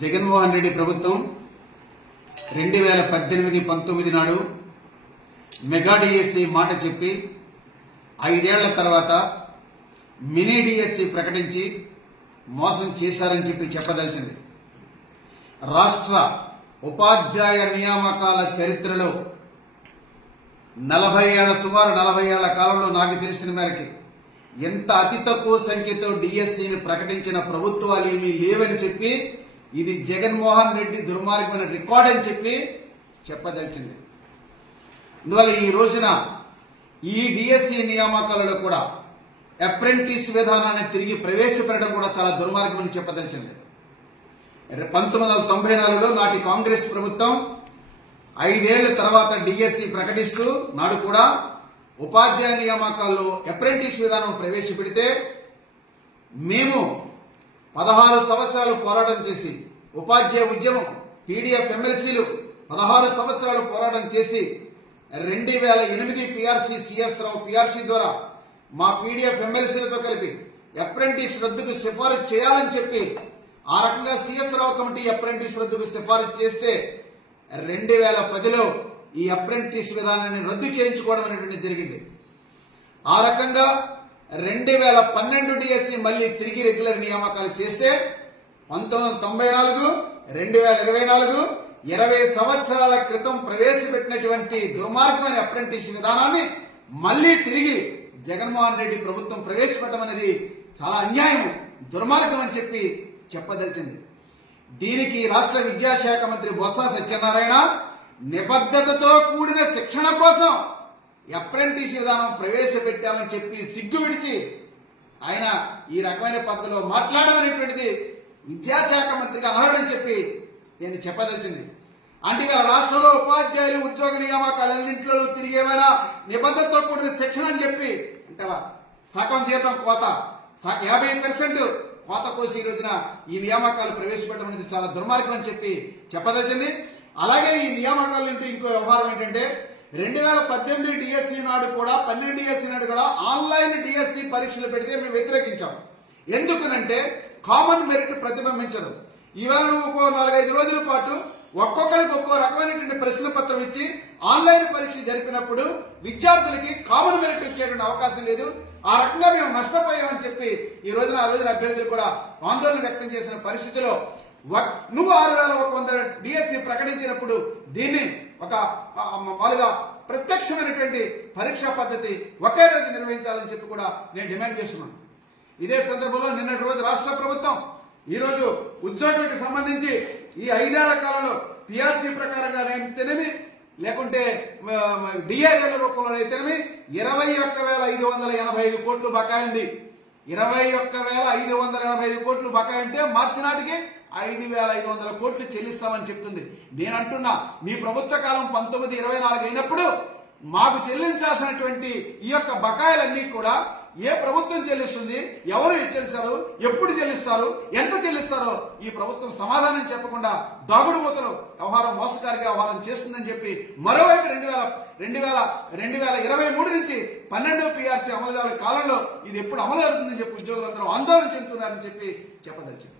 జగన్మోహన్ రెడ్డి ప్రభుత్వం రెండు వేల పద్దెనిమిది పంతొమ్మిది నాడు మెగా డిఎస్సి మాట చెప్పి ఐదేళ్ళ తర్వాత మినీ డిఎస్సి ప్రకటించి మోసం చేశారని చెప్పి చెప్పదలిచింది. రాష్ట్ర ఉపాధ్యాయ నియామకాల చరిత్రలో నలభై ఏళ్ళ సుమారు నలభై ఏళ్ళ కాలంలో నాకు తెలిసిన మేరకి ఎంత అతి తక్కువ సంఖ్యతో డిఎస్సిని ప్రకటించిన ప్రభుత్వాలు ఏమీ లేవని చెప్పి ఇది జగన్మోహన్ రెడ్డి దుర్మార్గమైన రికార్డ్ అని చెప్పి చెప్పదలిచింది. అందువల్ల ఈ రోజున ఈ డిఎస్సి నియామకాలలో కూడా అప్రెంటిస్ విధానాన్ని తిరిగి ప్రవేశపెట్టడం కూడా చాలా దుర్మార్గం అని చెప్పదలిచింది పంతొమ్మిది వందల తొంభై నాలుగులో నాటి కాంగ్రెస్ ప్రభుత్వం ఐదేళ్ళ తర్వాత డిఎస్సి ప్రకటిస్తూ నాడు కూడా ఉపాధ్యాయ నియామకాల్లో అప్రెంటిస్ విధానం ప్రవేశపెడితే మేము పదహారు సంవత్సరాలు పోరాటం చేసి ఉపాధ్యాయ ఉద్యమం పీడిఎఫ్ ఎమ్మెల్సీలు పదహారు సంవత్సరాలు పోరాటం చేసి రెండు వేల ఎనిమిది పిఆర్సీ సిఎస్ రావు పిఆర్సీ ద్వారా మా పీడిఎఫ్ ఎమ్మెల్సీలతో కలిపి అప్రెంటిస్ రద్దుకు సిఫారసు చేయాలని చెప్పి ఆ రకంగా సిఎస్ రావు కమిటీ అప్రెంటిస్ రద్దుకు సిఫారసు చేస్తే రెండు వేల పదిలో ఈ అప్రెంటిస్ విధానాన్ని రద్దు చేయించుకోవడం అనేటువంటి జరిగింది. ఆ రకంగా రెండు వేల పన్నెండు డిఎస్సి మళ్ళీ తిరిగి రెగ్యులర్ నియామకాలు చేస్తే పంతొమ్మిది వందల తొంభై నాలుగు రెండు వేల ఇరవై నాలుగు ఇరవై సంవత్సరాల క్రితం ప్రవేశపెట్టినటువంటి దుర్మార్గమైన అప్రెంటిస్ విధానాన్ని మళ్ళీ తిరిగి జగన్మోహన్ రెడ్డి ప్రభుత్వం ప్రవేశపెట్టడం అనేది చాలా అన్యాయం దుర్మార్గం అని చెప్పి చెప్పదలిచింది. దీనికి రాష్ట్ర విద్యాశాఖ మంత్రి బొత్స సత్యనారాయణ నిబద్ధతతో కూడిన శిక్షణ కోసం అప్రెంటిస్ విధానం ప్రవేశపెట్టామని చెప్పి సిగ్గు విడిచి ఆయన ఈ రకమైన పద్ధతిలో మాట్లాడమనేటువంటిది విద్యాశాఖ మంత్రికి అనర్హుడని చెప్పి నేను చెప్పదలిచింది. అంటే ఇవాళ రాష్ట్రంలో ఉపాధ్యాయులు ఉద్యోగ నియామకాలన్నింటిలో అన్నింటిలో ఏమైనా నిబద్ధతతో కూడిన శిక్షణ అని చెప్పి అంటావా? సగం జీతం కోత యాభై పర్సెంట్ కోత కోసి ఈ రోజున ఈ నియామకాలు ప్రవేశపెట్టడం అనేది చాలా దుర్మార్గం అని చెప్పి చెప్పదలిచింది. అలాగే ఈ నియామకాలు ఇంకో వ్యవహారం ఏంటంటే రెండు వేల పద్దెనిమిది డిఎస్సి నాడు కూడా పన్నెండు డిఎస్సి నాడు కూడా ఆన్లైన్ డిఎస్సి పరీక్షలు పెడితే మేము వ్యతిరేకించాం. ఎందుకనంటే కామన్ మెరిట్ ప్రతిబింబించదు. ఇవాళ నువ్వు ఒక్కో నాలుగైదు రోజుల పాటు ఒక్కొక్కరికి ఒక్కో రకమైనటువంటి ప్రశ్న పత్రం ఇచ్చి ఆన్లైన్ పరీక్ష జరిపినప్పుడు విద్యార్థులకి కామన్ మెరిట్ ఇచ్చేటువంటి అవకాశం లేదు. ఆ రకంగా మేము నష్టపోయామని చెప్పి ఈ రోజున ఆ రోజున అభ్యర్థులు కూడా ఆందోళన వ్యక్తం చేసిన పరిస్థితిలో వ- నువ్వు ఆరు వేల ఒక వంద డిఎస్సి ప్రకటించినప్పుడు దీన్ని ఒక మామూలుగా ప్రత్యక్షమైనటువంటి పరీక్షా పద్ధతి ఒకే రోజు నిర్వహించాలని చెప్పి కూడా నేను డిమాండ్ చేస్తున్నాను. ఇదే సందర్భంలో నిన్నటి రోజు రాష్ట్ర ప్రభుత్వం ఈరోజు ఉద్యోగులకు సంబంధించి ఈ ఐదేళ్ళ కాలంలో పిఆర్సీ ప్రకారంగా అయితేనేమి లేకుంటే డిఆర్ఏల రూపంలో అయితేనేమి ఇరవై ఒక్క వేల ఐదు వందల ఎనభై ఐదు కోట్లు బకాయింది ఇరవై ఒక్క వేల ఐదు వందల ఎనభై ఐదు కోట్లు బకాయి అంటే మార్చి నాటికి ఐదు వేల ఐదు వందల కోట్లు చెల్లిస్తామని చెప్తుంది. నేను అంటున్నా మీ ప్రభుత్వ కాలం పంతొమ్మిది ఇరవై నాలుగు అయినప్పుడు మాకు చెల్లించాల్సినటువంటి ఈ యొక్క బకాయిలన్నీ కూడా ఏ ప్రభుత్వం చెల్లిస్తుంది ఎవరు చెల్లిస్తారు ఎప్పుడు చెల్లిస్తారు ఎంత చెల్లిస్తారో ఈ ప్రభుత్వం సమాధానం చెప్పకుండా దాగుడు మూతలు వ్యవహారం మోసకారిగా వ్యవహారం చేస్తుందని చెప్పి మరోవైపు రెండు వేల రెండు వేల రెండు వేల ఇరవై మూడు నుంచి పన్నెండో పీఆర్సీ అమలు కాలంలో ఇది ఎప్పుడు అమలు అవుతుందని చెప్పి ఉద్యోగులందరూ ఆందోళన చెందుతున్నారని చెప్పి చెప్పదలిచింది.